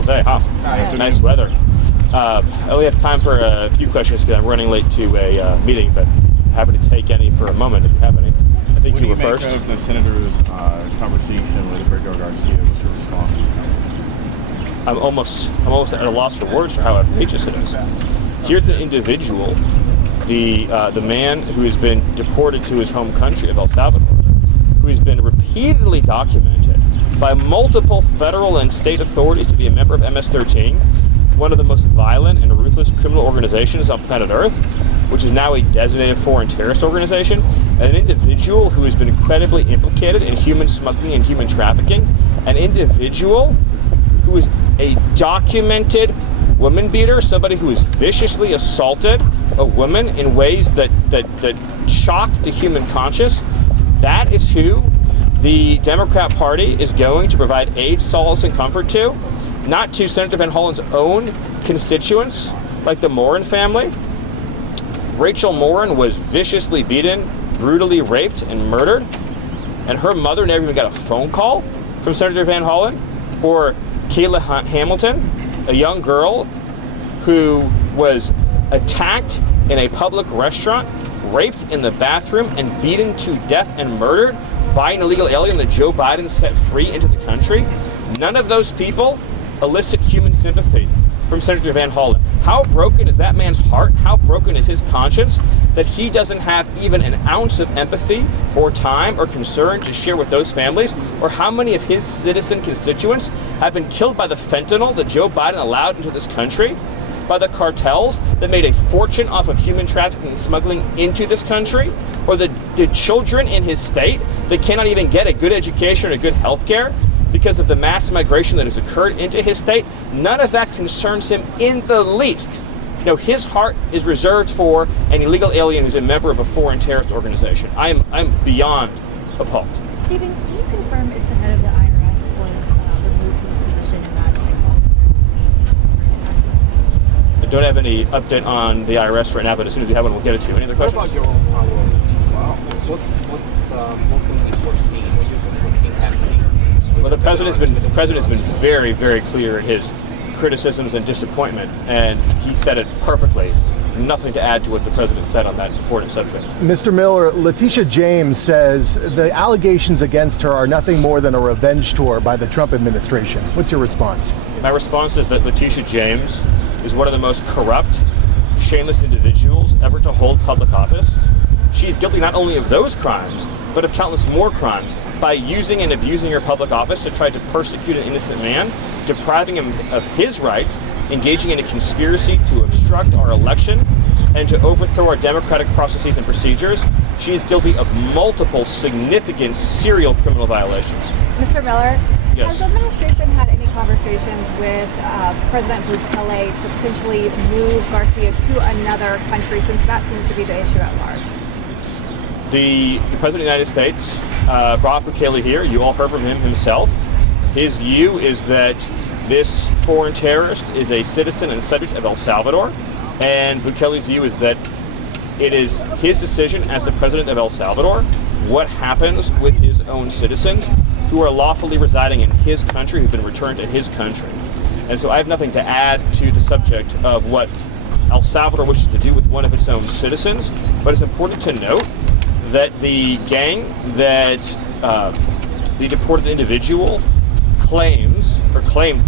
beautiful day, huh? Nice weather. I only have time for a few questions because I'm running late to a meeting, but happy to take any for a moment if you have any. I think you were first. What do you make of the senator's conversation with Roberto Garcia? What's your response? I'm almost at a loss for words for how outrageous it is. Here's an individual, the man who has been deported to his home country of El Salvador, who has been repeatedly documented by multiple federal and state authorities to be a member of MS-13, one of the most violent and ruthless criminal organizations on planet Earth, which is now a designated foreign terrorist organization, and an individual who has been incredibly implicated in human smuggling and human trafficking, an individual who is a documented woman beater, somebody who has viciously assaulted a woman in ways that shock the human conscience. That is who the Democrat Party is going to provide aid, solace, and comfort to, not to Senator Van Hollen's own constituents, like the Morin family. Rachel Morin was viciously beaten, brutally raped, and murdered, and her mother never even got a phone call from Senator Van Hollen. Or Kayla Hamilton, a young girl who was attacked in a public restaurant, raped in the bathroom, and beaten to death and murdered by an illegal alien that Joe Biden set free into the country. None of those people elicit human sympathy from Senator Van Hollen. How broken is that man's heart? How broken is his conscience that he doesn't have even an ounce of empathy or time or concern to share with those families? Or how many of his citizen constituents have been killed by the fentanyl that Joe Biden allowed into this country, by the cartels that made a fortune off of human trafficking and smuggling into this country, or the children in his state that cannot even get a good education or a good health care because of the mass migration that has occurred into his state? None of that concerns him in the least. You know, his heart is reserved for an illegal alien who's a member of a foreign terrorist organization. I'm beyond appalled. Stephen, can you confirm if the head of the IRS was removed from his position in that? I don't have any update on the IRS right now, but as soon as we have one, we'll get it to you. Any other questions? What about your what can we foresee? What do you foresee happening? Well, the president has been very, very clear in his criticisms and disappointment, and he said it perfectly. Nothing to add to what the president said on that important subject. Mr. Miller, Letitia James says the allegations against her are nothing more than a revenge tour by the Trump administration. What's your response? My response is that Letitia James is one of the most corrupt, shameless individuals ever to hold public office. She's guilty not only of those crimes, but of countless more crimes by using and abusing her public office to try to persecute an innocent man, depriving him of his rights, engaging in a conspiracy to obstruct our election, and to overthrow our democratic processes and procedures. She is guilty of multiple significant serial criminal violations. Mr. Miller, Yes. has the administration had any conversations with President Bukele to potentially move Garcia to another country, since that seems to be the issue at large? The President of the United States brought Bukele here. You all heard from him himself. His view is that this foreign terrorist is a citizen and subject of El Salvador, and Bukele's view is that it is his decision as the president of El Salvador what happens with his own citizens who are lawfully residing in his country, who've been returned to his country. And so I have nothing to add to the subject of what El Salvador wishes to do with one of its own citizens, but it's important to note that the gang that the deported individual claimed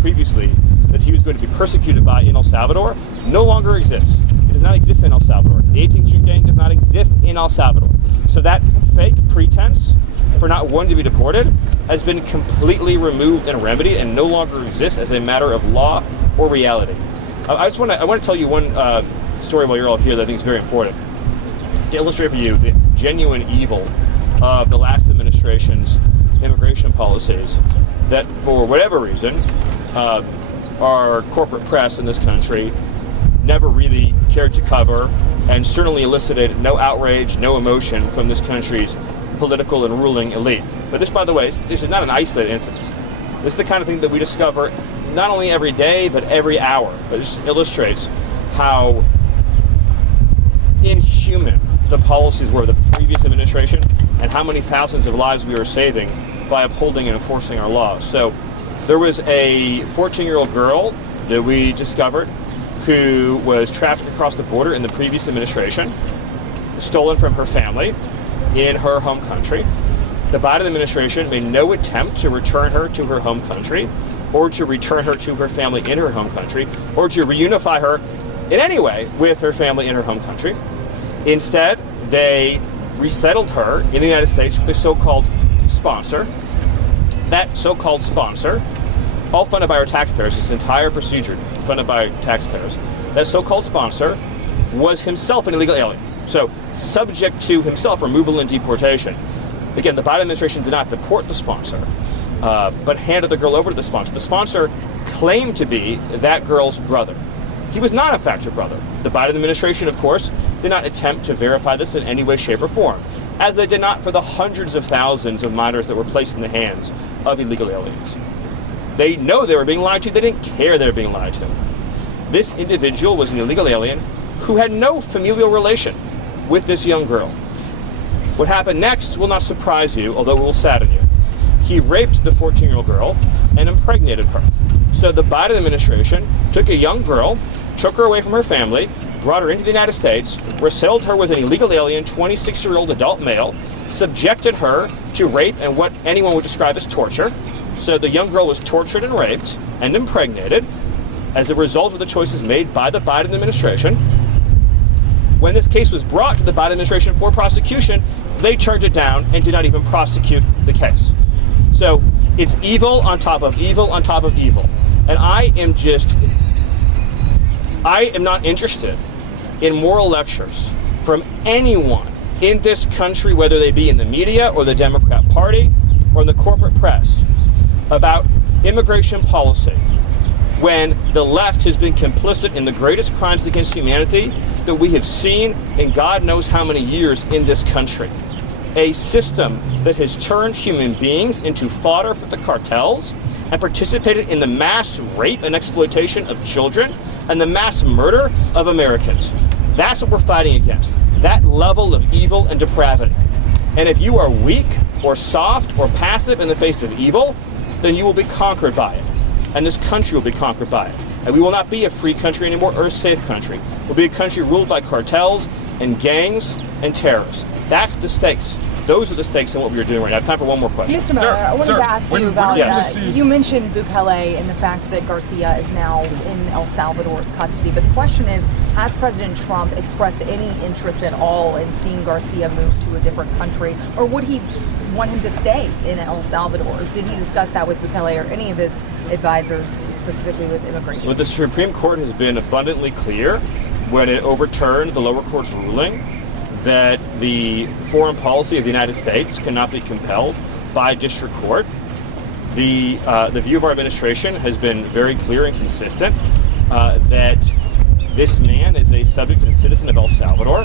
previously that he was going to be persecuted by in El Salvador no longer exists. It does not exist in El Salvador. The 18th Street gang does not exist in El Salvador. So that fake pretense for not wanting to be deported has been completely removed and remedied and no longer exists as a matter of law or reality. I want to tell you one story while you're all here that I think is very important to illustrate for you the genuine evil of the last administration's immigration policies that, for whatever reason, our corporate press in this country never really cared to cover, and certainly elicited no outrage, no emotion from this country's political and ruling elite. But this, by the way, this is not an isolated incident. This is the kind of thing that we discover not only every day, but every hour. But this illustrates how inhuman the policies were of the previous administration and how many thousands of lives we are saving by upholding and enforcing our laws. So There was a 14-year-old girl that we discovered who was trafficked across the border in the previous administration, stolen from her family in her home country. The Biden administration made no attempt to return her to her home country, or to return her to her family in her home country, or to reunify her in any way with her family in her home country. Instead, they resettled her in the United States with a so-called sponsor. That so-called sponsor, all funded by our taxpayers, this entire procedure funded by taxpayers, that so-called sponsor was himself an illegal alien. So subject to himself removal and deportation. Again, the Biden administration did not deport the sponsor, but handed the girl over to the sponsor. The sponsor claimed to be that girl's brother. He was not, in fact, her brother. The Biden administration, of course, did not attempt to verify this in any way, shape, or form, as they did not for the hundreds of thousands of minors that were placed in the hands of illegal aliens. They know they were being lied to. They didn't care they were being lied to. This individual was an illegal alien who had no familial relation with this young girl. What happened next will not surprise you, although it will sadden you. He raped the 14-year-old girl and impregnated her. So the Biden administration took a young girl, took her away from her family, brought her into the United States, resettled her with an illegal alien, 26-year-old adult male, subjected her to rape and what anyone would describe as torture. So the young girl was tortured and raped and impregnated as a result of the choices made by the Biden administration. When this case was brought to the Biden administration for prosecution, they turned it down and did not even prosecute the case. So it's evil on top of evil on top of evil. And I am not interested in moral lectures from anyone in this country, whether they be in the media or the Democrat Party or in the corporate press, about immigration policy when the left has been complicit in the greatest crimes against humanity that we have seen in God knows how many years in this country. A system that has turned human beings into fodder for the cartels and participated in the mass rape and exploitation of children and the mass murder of Americans. That's what we're fighting against. That level of evil and depravity. And if you are weak or soft or passive in the face of evil, then you will be conquered by it. And this country will be conquered by it. And we will not be a free country anymore or a safe country. We'll be a country ruled by cartels and gangs and terrorists. That's the stakes. Those are the stakes in what we're doing right now. I have time for one more question. Mr. Miller, I wanted to ask you about Yes. you mentioned Bukele and the fact that Garcia is now in El Salvador's custody. But the question is, has President Trump expressed any interest at all in seeing Garcia move to a different country? Or would he want him to stay in El Salvador? Did he discuss that with Bukele or any of his advisors, specifically with immigration? Well, the Supreme Court has been abundantly clear when it overturned the lower court's ruling that the foreign policy of the United States cannot be compelled by district court. The view of our administration has been very clear and consistent that this man is a subject and citizen of El Salvador,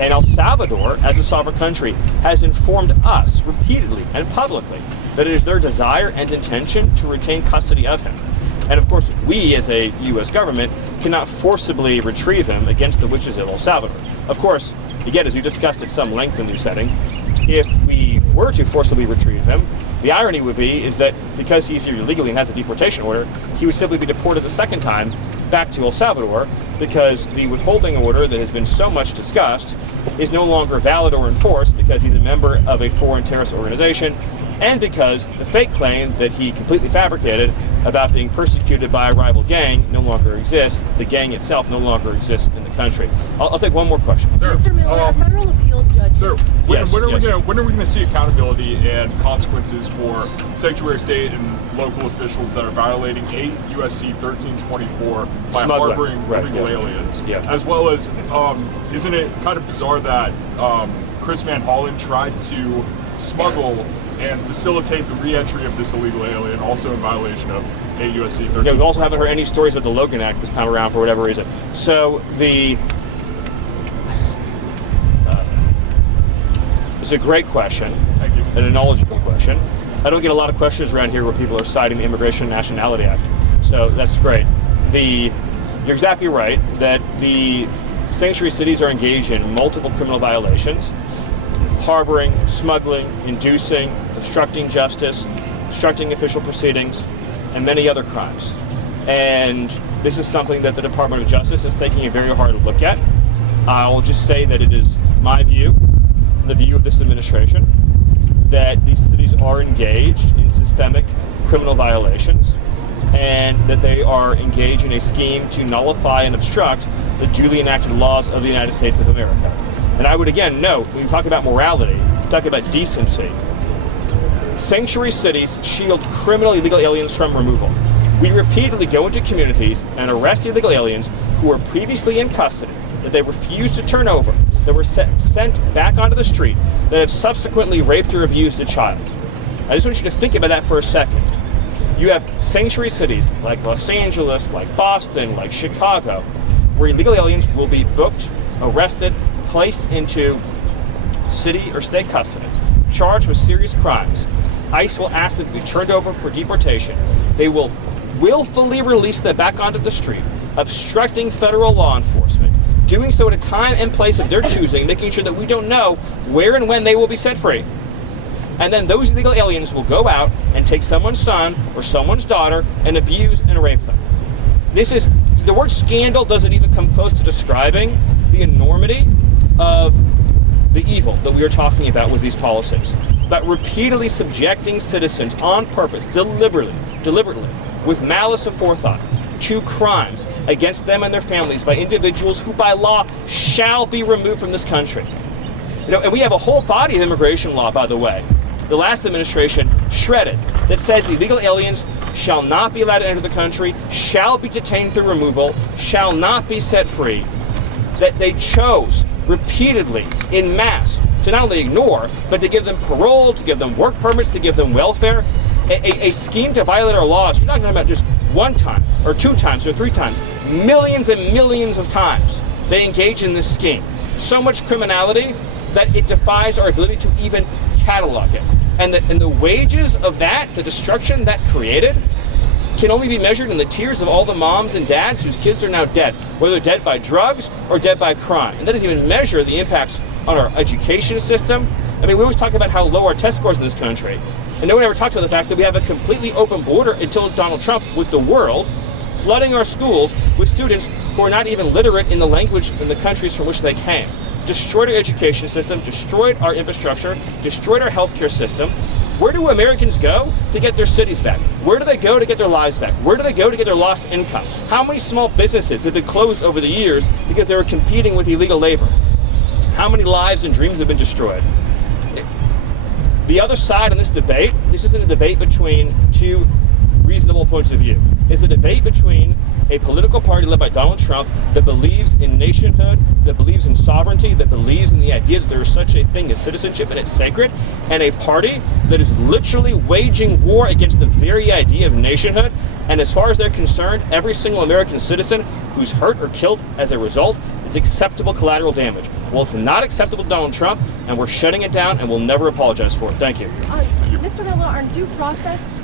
and El Salvador, as a sovereign country, has informed us repeatedly and publicly that it is their desire and intention to retain custody of him. And of course, we as a U.S. government cannot forcibly retrieve him against the wishes of El Salvador. Of course, again, as we discussed at some length in these settings, if we were to forcibly retrieve him, the irony would be is that because he's here illegally and has a deportation order, he would simply be deported the second time back to El Salvador because the withholding order that has been so much discussed is no longer valid or enforced because he's a member of a foreign terrorist organization and because the fake claim that he completely fabricated about being persecuted by a rival gang no longer exists. The gang itself no longer exists in the country. I'll take one more question. Sir, Mr. Miller, a federal appeals judge. Sir, when are we Yes. going to see accountability and consequences for sanctuary state and local officials that are violating 8 USC 1324 by Smuggling. harboring Right, illegal yeah. aliens? Yeah. As well as, isn't it kind of bizarre that Chris Van Hollen tried to smuggle and facilitate the re-entry of this illegal alien, also in violation of 8 USC 1324? Yeah, we also haven't heard any stories about the Logan Act this time around for whatever reason. So it's a great question. Thank you. And a knowledgeable question. I don't get a lot of questions around here where people are citing the Immigration and Nationality Act. So that's great. You're exactly right that the sanctuary cities are engaged in multiple criminal violations: harboring, smuggling, inducing, obstructing justice, obstructing official proceedings. and many other crimes. And this is something that the Department of Justice is taking a very hard look at. I'll just say that it is my view, the view of this administration, that these cities are engaged in systemic criminal violations and that they are engaged in a scheme to nullify and obstruct the duly enacted laws of the United States of America. And I would again note, when we talk about morality, we talk about decency, sanctuary cities shield criminal illegal aliens from removal. We repeatedly go into communities and arrest illegal aliens who were previously in custody, that they refused to turn over, that were sent back onto the street, that have subsequently raped or abused a child. I just want you to think about that for a second. You have sanctuary cities like Los Angeles, like Boston, like Chicago, where illegal aliens will be booked, arrested, placed into city or state custody, charged with serious crimes. ICE will ask them to be turned over for deportation. They will willfully release them back onto the street, obstructing federal law enforcement, doing so at a time and place of their choosing, making sure that we don't know where and when they will be set free. And then those illegal aliens will go out and take someone's son or someone's daughter and abuse and rape them. The word scandal doesn't even come close to describing the enormity of the evil that we are talking about with these policies. About repeatedly subjecting citizens on purpose, deliberately, with malice aforethought, to crimes against them and their families by individuals who by law shall be removed from this country. And we have a whole body of immigration law, by the way, the last administration shredded, that says illegal aliens shall not be allowed to enter the country, shall be detained through removal, shall not be set free, that they chose repeatedly in mass to not only ignore, but to give them parole, to give them work permits, to give them welfare, a scheme to violate our laws. You're not talking about just one time, or two times, or three times. Millions and millions of times they engage in this scheme. So much criminality that it defies our ability to even catalog it. And the wages of that, the destruction that created, can only be measured in the tears of all the moms and dads whose kids are now dead, whether dead by drugs or dead by crime. And that doesn't even measure the impacts on our education system. I mean, we always talk about how low our test scores in this country, and no one ever talks about the fact that we have a completely open border until Donald Trump with the world, flooding our schools with students who are not even literate in the language in the countries from which they came. Destroyed our education system, destroyed our infrastructure, destroyed our healthcare system. Where do Americans go to get their cities back? Where do they go to get their lives back? Where do they go to get their lost income? How many small businesses have been closed over the years because they were competing with illegal labor? How many lives and dreams have been destroyed? The other side on this debate, this isn't a debate between two reasonable points of view. It's a debate between a political party led by Donald Trump that believes in nationhood, that believes in sovereignty, that believes in the idea that there is such a thing as citizenship and it's sacred, and a party that is literally waging war against the very idea of nationhood. And as far as they're concerned, every single American citizen who's hurt or killed as a result is acceptable collateral damage. Well, it's not acceptable to Donald Trump, and we're shutting it down, and we'll never apologize for it. Thank you. Mr. Miller, on due process,